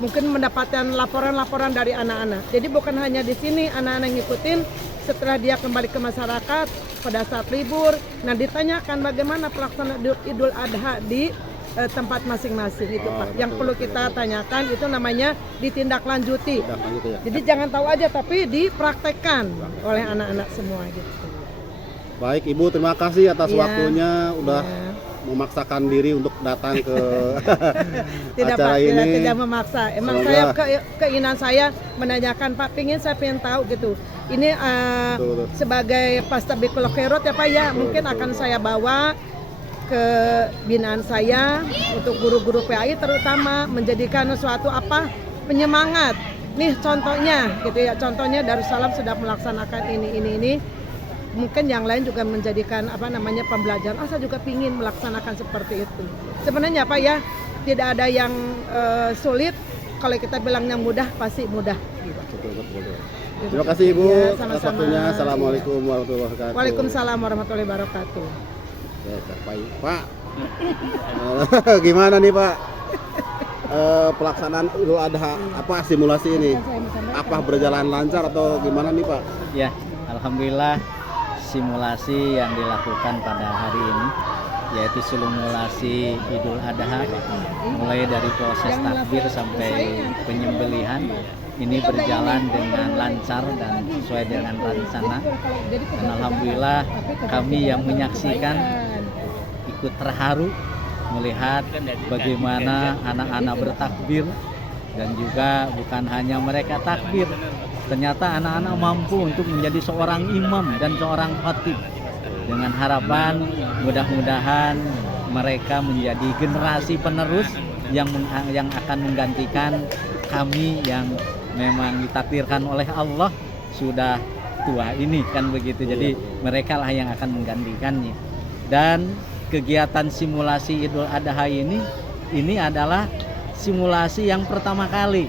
Mungkin mendapatkan laporan-laporan dari anak-anak. Jadi bukan hanya di sini anak-anak ngikutin, setelah dia kembali ke masyarakat pada saat libur, nah ditanyakan bagaimana pelaksanaan Idul Adha di tempat masing-masing itu Pak. Yang perlu kita tanyakan itu namanya ditindaklanjuti. Jadi jangan tahu aja tapi dipraktekkan oleh anak-anak semua gitu. Baik Ibu, terima kasih atas waktunya udah memaksakan diri untuk datang ke acara ini. Tidak memaksa. Emang keinginan saya menanyakan Pak, saya pengen tahu gitu. Ini sebagai Pastabikul Khairat ya Pak ya, mungkin akan saya bawa ke binaan saya untuk guru-guru PAI terutama menjadikan suatu penyemangat. Nih contohnya gitu ya, contohnya Darussalam sudah melaksanakan ini. Mungkin yang lain juga menjadikan pembelajaran. Saya juga ingin melaksanakan seperti itu. Sebenarnya Pak ya, tidak ada yang sulit. Kalau kita bilangnya mudah, pasti mudah. Betul. Terima kasih Ibu atas waktunya. Assalamualaikum warahmatullahi wabarakatuh. Waalaikumsalam warahmatullahi wabarakatuh. Pak, gimana nih Pak pelaksanaan Idul Adha, simulasi ini? Apa berjalan lancar atau gimana nih Pak? Ya, alhamdulillah simulasi yang dilakukan pada hari ini yaitu simulasi Idul Adha mulai dari proses takbir sampai penyembelihan ini berjalan dengan lancar dan sesuai dengan rencana. Dan alhamdulillah kami yang menyaksikan ikut terharu melihat bagaimana anak-anak bertakbir dan juga bukan hanya mereka takbir, ternyata anak-anak mampu untuk menjadi seorang imam dan seorang khatib. Dengan harapan mudah-mudahan mereka menjadi generasi penerus yang akan menggantikan kami yang memang ditakdirkan oleh Allah sudah tua ini kan begitu. Jadi mereka lah yang akan menggantikannya. Dan kegiatan simulasi Idul Adha ini adalah simulasi yang pertama kali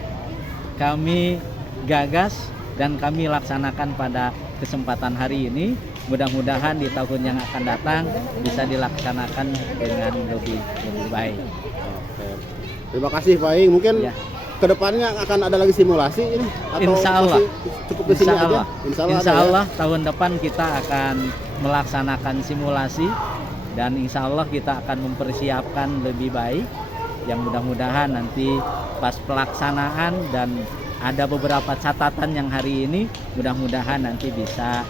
kami gagas dan kami laksanakan pada kesempatan hari ini. Mudah-mudahan di tahun yang akan datang bisa dilaksanakan dengan lebih baik. Oke. Terima kasih Pak Ing. Mungkin Ya. kedepannya akan ada lagi simulasi ini atau Insya Allah. masih cukup di sini aja? Insya Allah tahun depan kita akan melaksanakan simulasi dan insya Allah kita akan mempersiapkan lebih baik. Yang mudah-mudahan nanti pas pelaksanaan dan ada beberapa catatan yang hari ini mudah-mudahan nanti bisa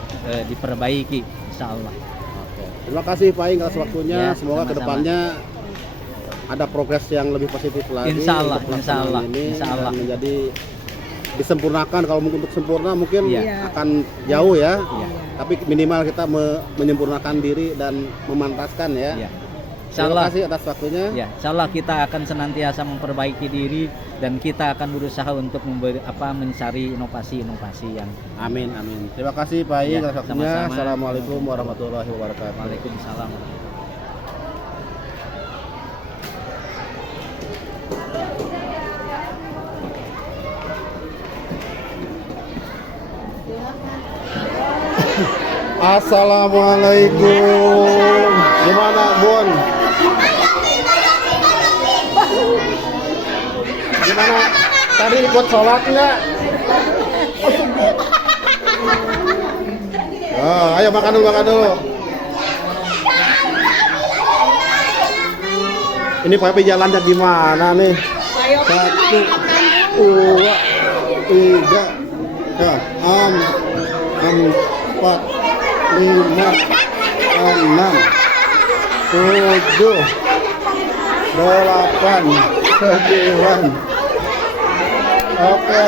diperbaiki insya Allah. Oke. Terima kasih Pak Ing atas waktunya. Ya, Semoga sama-sama. kedepannya ada progres yang lebih positif lagi. Insya Allah, untuk insya Allah, pelaksanaan ini insya Allah. dan menjadi disempurnakan. Kalau mungkin untuk sempurna mungkin Iya. akan jauh ya. Iya. Tapi minimal kita menyempurnakan diri dan memantaskan ya. Iya. Terima Insyaallah. kasih atas waktunya. Ya, insya Allah kita akan senantiasa memperbaiki diri dan kita akan berusaha untuk mencari inovasi-inovasi yang Amin, amin. Terima kasih Pak Ing Ya, atas waktunya. sama-sama. Assalamualaikum warahmatullahi wabarakatuh. Waalaikumsalam. Assalamualaikum. Gimana Bun? Gimana? Tadi ikut sholat nggak? Oh, ayo makan dulu, makan dulu. Ini Papi jalannya gimana nih? 1, 2, 3, 4, 5, 6, 7, 8, 9. Oke.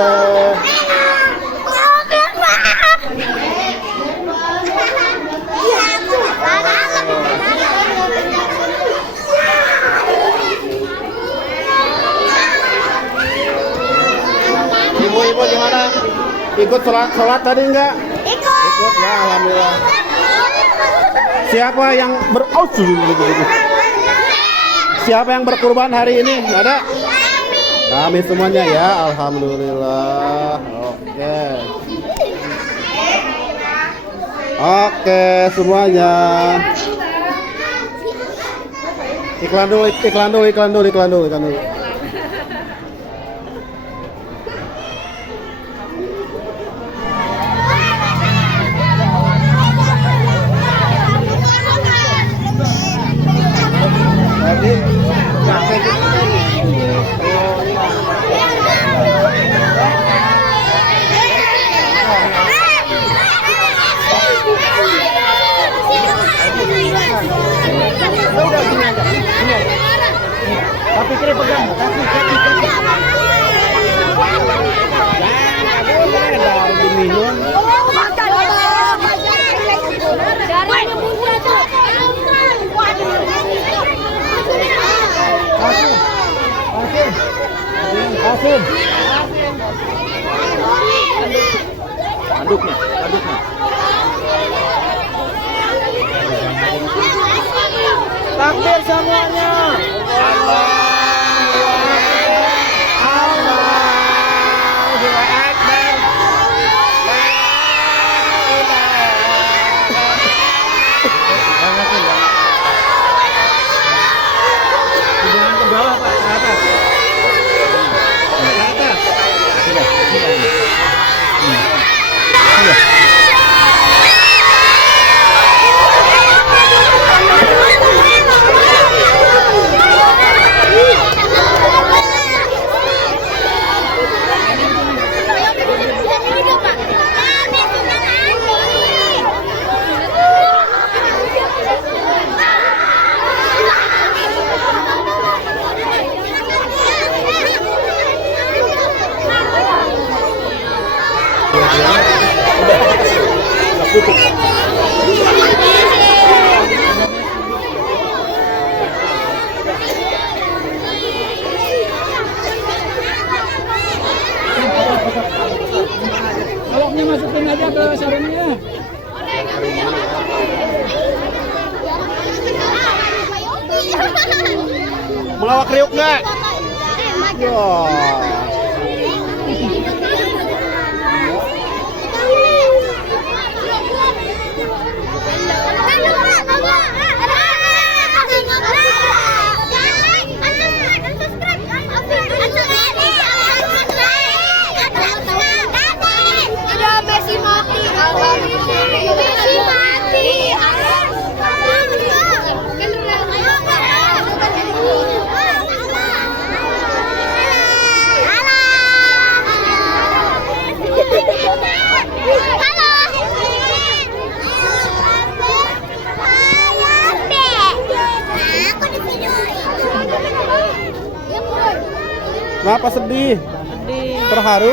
Ibu-ibu gimana? Ikut sholat tadi enggak? Ikut ya, alhamdulillah. Siapa yang Siapa yang berkurban hari ini? Ada? Kami semuanya ya, alhamdulillah. Oke semuanya. Iklan dulu. Tapi kira pegang, minum. Kasim. Aduknya. Takbir semuanya. Jangan ke bawah Pak, ke atas. Ke atas. Koloknya masukin aja ke sarungnya. Melawak kriuk nggak? Kenapa sedih? Terharu?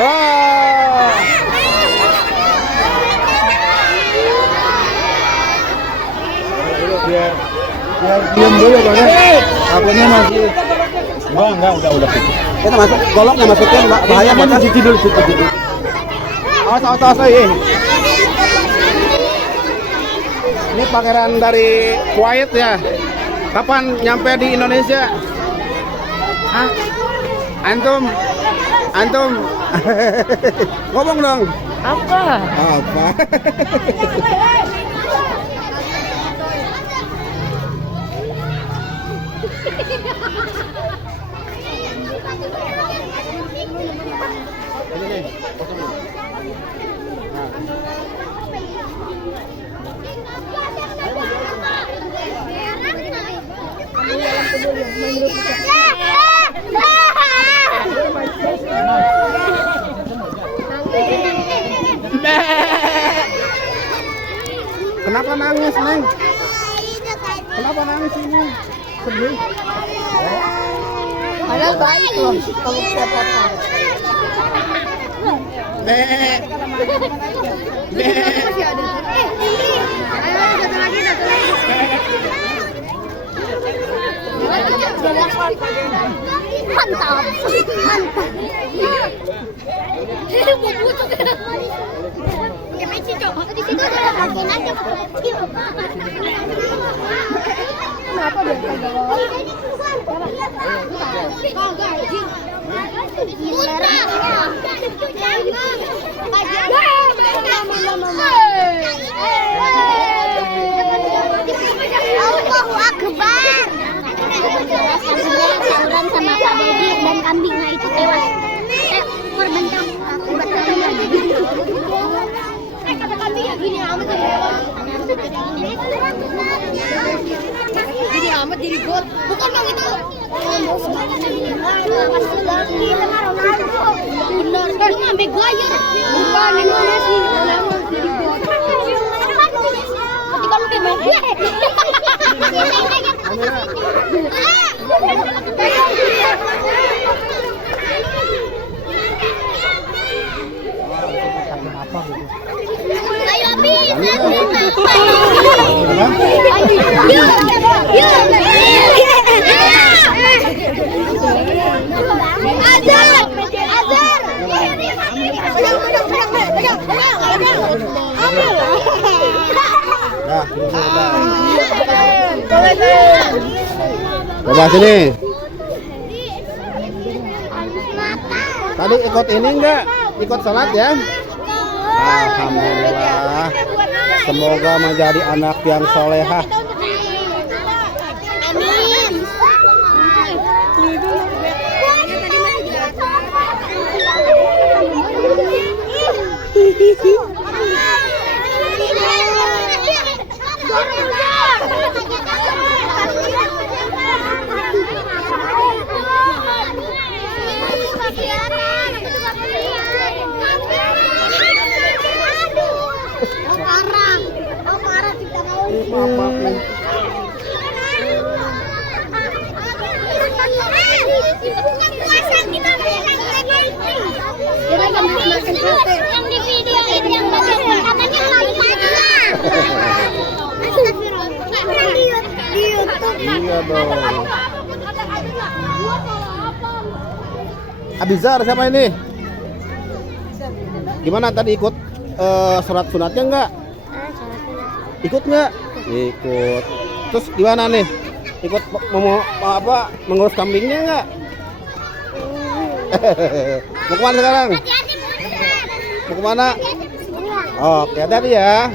Wah. Biar diam dulu Bang. Akunya masih enggak udah cukup. Kita masuk goloknya masukin bahaya banget. Cuci dulu. Awas ini pangeran dari Kuwait ya. Kapan nyampe di Indonesia? Hah? Antum ngomong dong. Apa? Kenapa nangis, Neng? Kenapa nangis ini? Sedih? Padahal baik loh kalau siapa tahu. Mantap. Di situ ada bagian aja kenapa dia Allahu Akbar. Tawuran sama Pak Dedi dan kambingnya itu tewas. Korban akibat kata kambingnya gini amat gini amat jadi gol. Bukan Bang itu. Benar, itu ngambil gayar. Bukan Indonesia jadi gol. Nanti kalau dia main gue. Coba sini. Tadi ikut ini enggak? Ikut sholat ya? Alhamdulillah. Semoga menjadi anak yang solehah. Yang di video itu yang bagian katanya lagi di YouTube. Iya dong. Abizar siapa ini? Gimana tadi ikut surat sunatnya enggak? Ikut enggak? Ikut. Terus gimana nih? Ikut mau apa? Mengurus kambingnya enggak? Mau kemana sekarang? Mau kemana? Oke, hati-hati ya.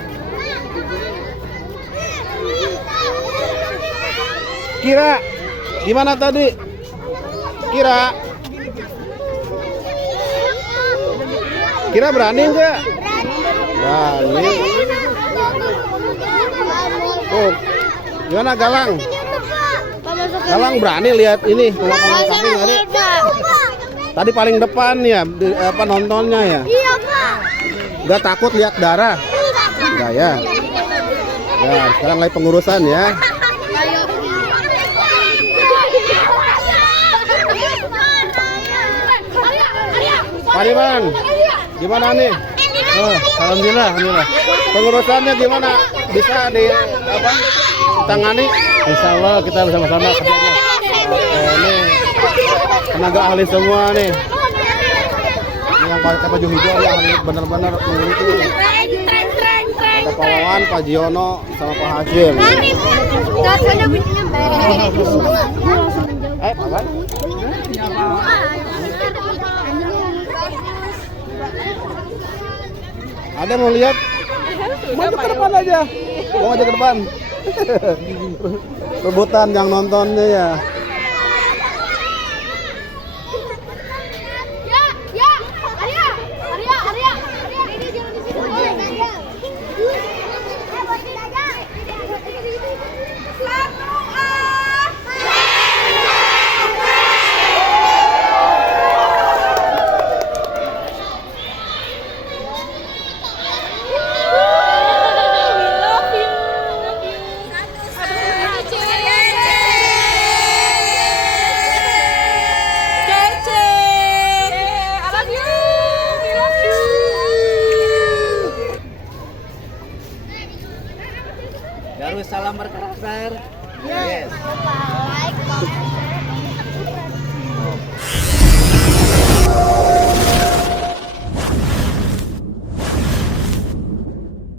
Kira, gimana tadi? Kira berani enggak? Berani. Oh, gimana Galang? Galang berani lihat ini pemakaman kambing tadi? Tadi paling depan ya, apa nontonnya ya? Iya, Pak. Enggak takut lihat darah? Enggak ya? Ya, sekarang lagi pengurusan ya. Pak Diman, gimana nih? Alhamdulillah. Pengurusannya gimana? Bisa ditangani? Insya Allah kita bersama-sama kerjanya. Oke, ini tenaga ahli semua nih. Ini yang pakai baju hijau ya, ahli benar-benar meneliti. Ada Pak Wawan, Pak Jiono, sama Pak Hashim. Apa? Ada mau lihat? Maju ke depan aja. Mau aja ke depan. Rebutan yang nontonnya ya. Darussalam berkarakter. Yes.